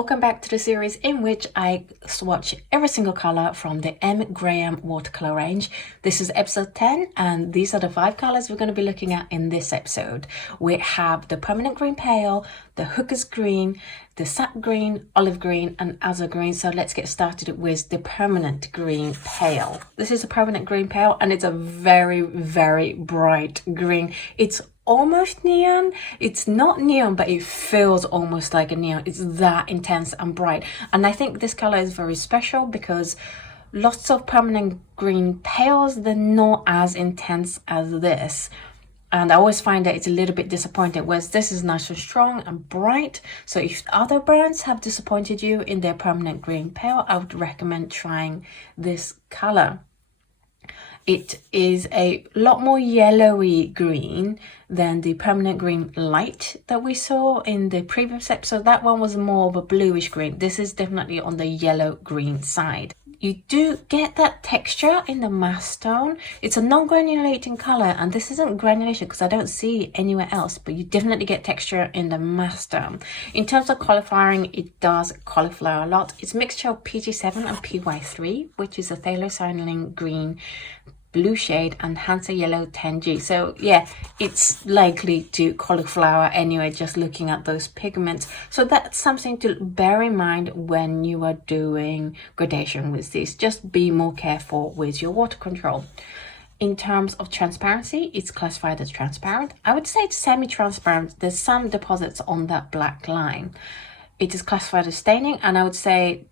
Welcome back to the series in which I swatch every single color from the M. Graham watercolor range. This is episode 10 and these are the 5 colors we're going to be looking at in this episode. We have the Permanent Green Pale, the Hooker's Green, the Sap Green, Olive Green and Azo Green. So let's get started with the Permanent Green Pale. This is a Permanent Green Pale and it's a very, very bright green. It's almost neon. It's not neon, but it feels almost like a neon. It's that intense and bright. And I think this color is very special because lots of Permanent Green Pales, they're not as intense as this. And I always find that it's a little bit disappointing, whereas this is nice and strong and bright. So if other brands have disappointed you in their Permanent Green Pale, I would recommend trying this color. It is a lot more yellowy green than the Permanent Green Light that we saw in the previous episode. That one was more of a bluish green. This is definitely on the yellow green side. You do get that texture in the mass tone. It's a non-granulating color, and this isn't granulation because I don't see it anywhere else, but you definitely get texture in the mass tone. In terms of cauliflowering, it does cauliflower a lot. It's a mixture of PG7 and PY3, which is a phthalo green blue shade and Hansa yellow 10G. So yeah, it's likely to cauliflower anyway, just looking at those pigments. So that's something to bear in mind when you are doing gradation with this. Just be more careful with your water control. In terms of transparency, it's classified as transparent. I would say it's semi-transparent. There's some deposits on that black line. It is classified as staining, and I would say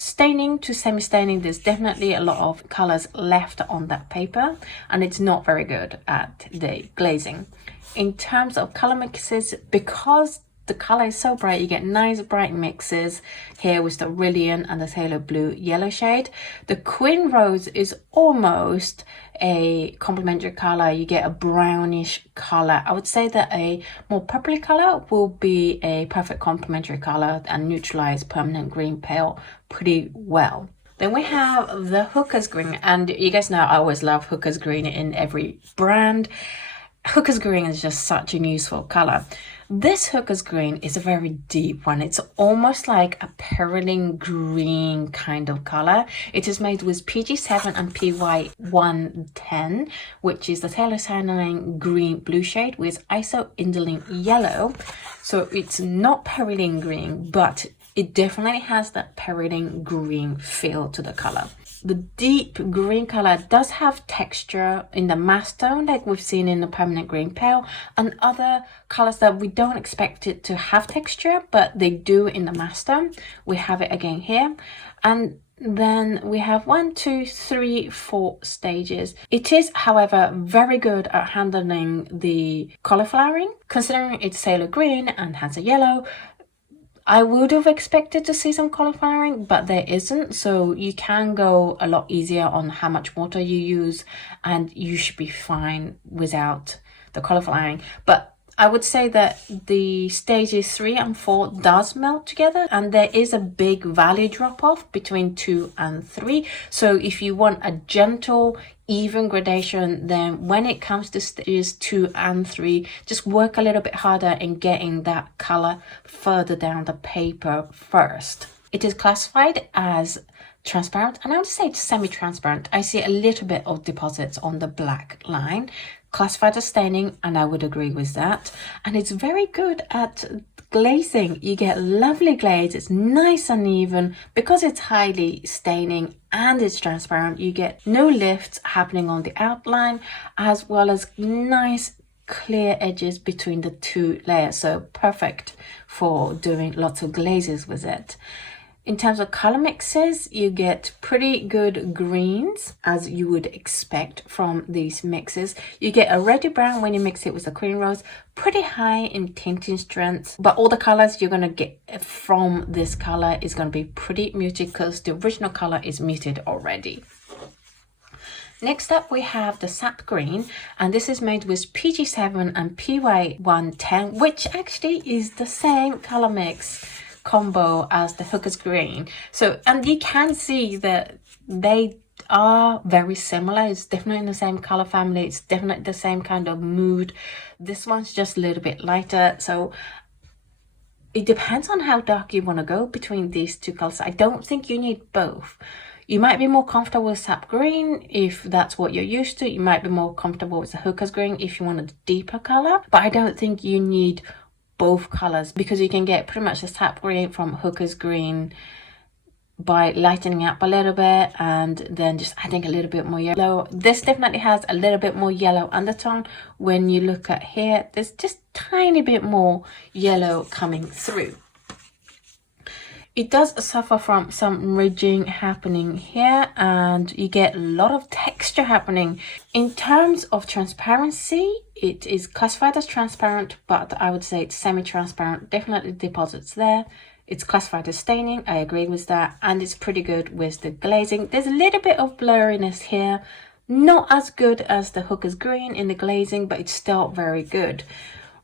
staining to semi-staining, there's definitely a lot of colors left on that paper and it's not very good at the glazing. In terms of color mixes, because the color is so bright, you get nice bright mixes here with the Brilliant and the Phthalo blue yellow shade. The Queen Rose is almost a complementary color. You get a brownish color. I would say that a more purpley color will be a perfect complementary color and neutralize Permanent Green Pale pretty well. Then we have the Hooker's Green, and you guys know I always love Hooker's Green in every brand. Hooker's Green is just such a useful color. This Hooker's Green is a very deep one. It's almost like a perylene green kind of color. It is made with PG7 and PY110, which is the phthalo green blue shade with iso-indolene yellow. So it's not perylene green, but it definitely has that perylene green feel to the color. The deep green color does have texture in the mass tone like we've seen in the Permanent Green Pale and other colors that we don't expect it to have texture, but they do in the mass tone. We have it again here. And then we have 1, 2, 3, 4 stages. It is, however, very good at handling the cauliflowering. Considering it's Phthalo green and Hansa yellow, I would have expected to see some cauliflowering, but there isn't. So you can go a lot easier on how much water you use and you should be fine without the cauliflowering. But I would say that the stages 3 and 4 does melt together and there is a big value drop off between 2 and 3. So if you want a gentle, even gradation, then when it comes to stages 2 and 3, just work a little bit harder in getting that color further down the paper first. It is classified as transparent, and I would say it's semi-transparent. I see a little bit of deposits on the black line. Classified as staining, and I would agree with that. And it's very good at glazing. You get lovely glaze. It's nice and even. Because it's highly staining and it's transparent, you get no lifts happening on the outline, as well as nice clear edges between the 2 layers. So perfect for doing lots of glazes with it. In terms of color mixes, you get pretty good greens, as you would expect from these mixes. You get a reddy brown when you mix it with the Queen Rose, pretty high in tinting strength, but all the colors you're going to get from this color is going to be pretty muted because the original color is muted already. Next up, we have the Sap Green, and this is made with PG7 and PY110, which actually is the same color mix combo as the Hooker's Green. So, and you can see that they are very similar. It's definitely in the same color family. It's definitely the same kind of mood. This one's just a little bit lighter. So it depends on how dark you want to go between these two colors. I don't think you need both. You might be more comfortable with Sap Green if that's what you're used to. You might be more comfortable with the Hooker's Green if you want a deeper color. But I don't think you need both colors, because you can get pretty much the Sap Green from Hooker's Green by lightening up a little bit and then just adding a little bit more yellow. This definitely has a little bit more yellow undertone. When you look at here, there's just tiny bit more yellow coming through. It does suffer from some ridging happening here, and you get a lot of texture happening. In terms of transparency, it is classified as transparent, but I would say it's semi-transparent. Definitely deposits there. It's classified as staining, I agree with that, and it's pretty good with the glazing. There's a little bit of blurriness here, not as good as the Hooker's Green in the glazing, but it's still very good.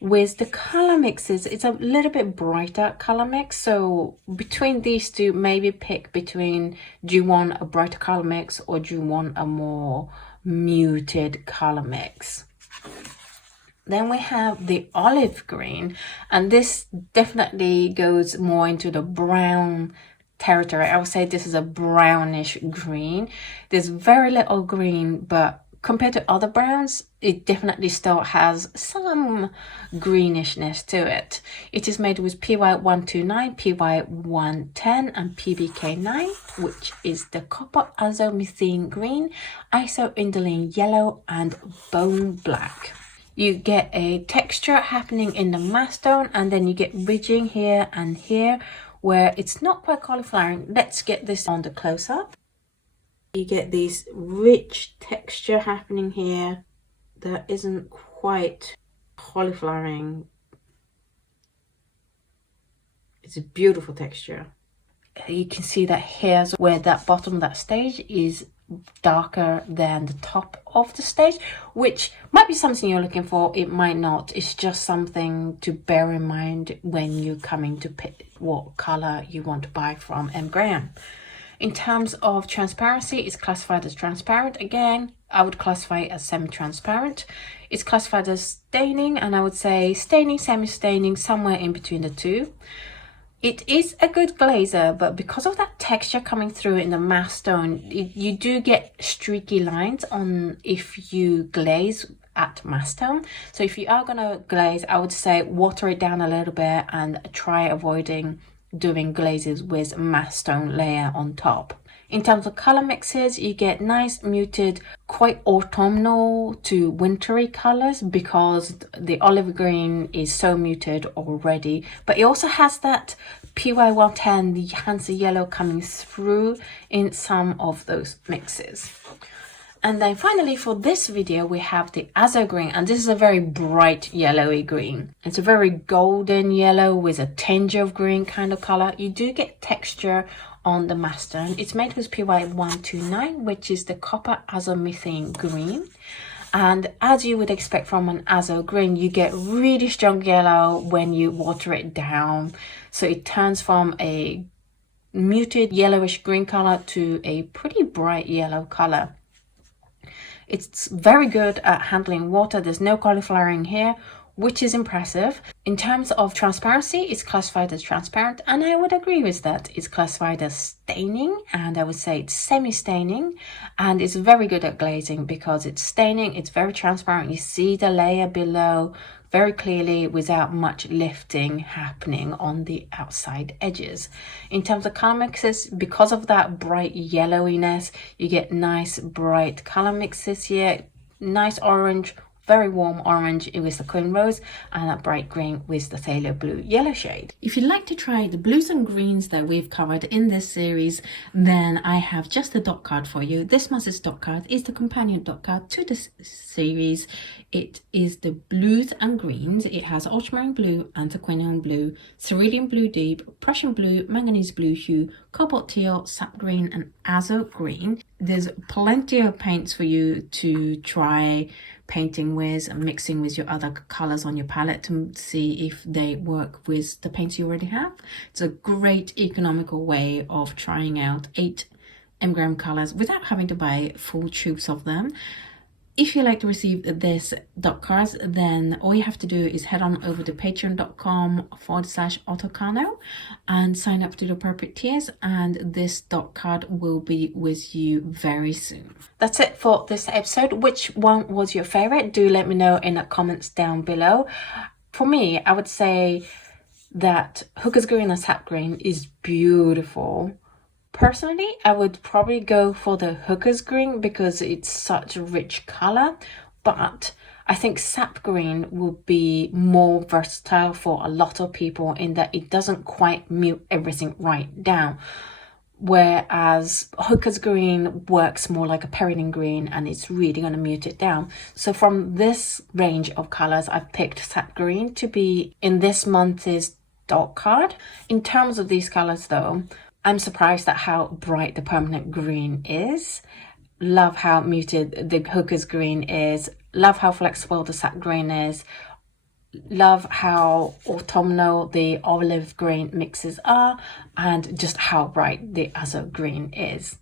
With the color mixes, it's a little bit brighter color mix, so between these two, maybe pick between, do you want a brighter color mix or do you want a more muted color mix? Then we have the olive green, and this definitely goes more into the brown territory. I would say this is a brownish green. There's very little green, but compared to other browns, it definitely still has some greenishness to it. It is made with PY129, PY110, and PBK9, which is the copper azomethine green, isoindolene yellow, and bone black. You get a texture happening in the mass tone, and then you get ridging here and here where it's not quite cauliflowering. Let's get this on the close-up. You get this rich texture happening here that isn't quite cauliflowering. It's a beautiful texture. You can see that here's where that bottom of that stage is darker than the top of the stage, which might be something you're looking for. It might not. It's just something to bear in mind when you're coming to pick what color you want to buy from M. Graham. In terms of transparency, it's classified as transparent. Again, I would classify it as semi-transparent. It's classified as staining, and I would say staining, semi-staining, somewhere in between the two. It is a good glazer, but because of that texture coming through in the mass tone, you do get streaky lines on if you glaze at mass tone. So if you are gonna glaze, I would say water it down a little bit and try avoiding doing glazes with mass tone layer on top. In terms of color mixes, you get nice muted, quite autumnal to wintry colors because the olive green is so muted already, but it also has that PY110, the Hansa yellow coming through in some of those mixes. And then finally for this video, we have the Azo Green, and this is a very bright yellowy green. It's a very golden yellow with a tinge of green kind of color. You do get texture on the mass tone. It's made with PY129, which is the copper azomethine green. And as you would expect from an Azo Green, you get really strong yellow when you water it down. So it turns from a muted yellowish green color to a pretty bright yellow color. It's very good at handling water. There's no cauliflowering here, which is impressive. In terms of transparency, it's classified as transparent, and I would agree with that. It's classified as staining, and I would say it's semi-staining, and it's very good at glazing because it's staining, it's very transparent. You see the layer below very clearly without much lifting happening on the outside edges. In terms of color mixes, because of that bright yellowiness, you get nice bright color mixes here. Nice orange, very warm orange with the Queen Rose, and a bright green with the Phthalo Blue yellow shade. If you'd like to try the blues and greens that we've covered in this series, then I have just the dot card for you. This month's dot card is the companion dot card to this series. It is the blues and greens. It has ultramarine blue, anthraquinone blue, cerulean blue deep, Prussian blue, manganese blue hue, cobalt teal, sap green, and azo green. There's plenty of paints for you to try painting with and mixing with your other colors on your palette to see if they work with the paints you already have. It's a great economical way of trying out 8 M. Graham colors without having to buy full tubes of them. If you like to receive this dot cards, then all you have to do is head on over to patreon.com/Oto Kano and sign up to the appropriate tiers, and this dot card will be with you very soon. That's it for this episode. Which one was your favorite? Do let me know in the comments down below. For me, I would say that Hooker's Green and Sap Green is beautiful. Personally, I would probably go for the Hooker's Green because it's such a rich color, but I think Sap Green will be more versatile for a lot of people in that it doesn't quite mute everything right down. Whereas Hooker's Green works more like a Perrine green and it's really going to mute it down. So from this range of colors, I've picked Sap Green to be in this month's dot card. In terms of these colors though, I'm surprised at how bright the permanent green is. Love how muted the Hooker's Green is. Love how flexible the Sap Green is. Love how autumnal the olive green mixes are, and just how bright the Azo Green is.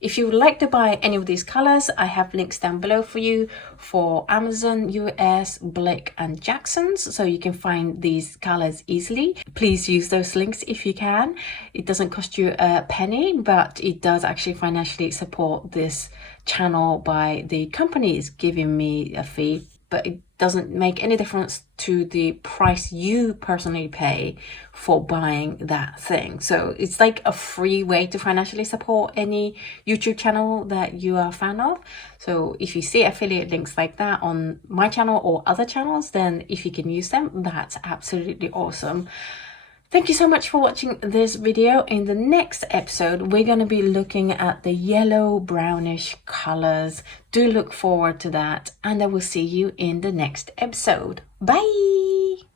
If you would like to buy any of these colors, I have links down below for you for Amazon, US, Blick and Jackson's, so you can find these colors easily. Please use those links if you can. It doesn't cost you a penny, but it does actually financially support this channel by the companies giving me a fee, but it doesn't make any difference to the price you personally pay for buying that thing. So it's like a free way to financially support any YouTube channel that you are a fan of. So if you see affiliate links like that on my channel or other channels, then if you can use them, that's absolutely awesome. Thank you so much for watching this video. In the next episode, we're going to be looking at the yellow brownish colors. Do look forward to that, and I will see you in the next episode. Bye!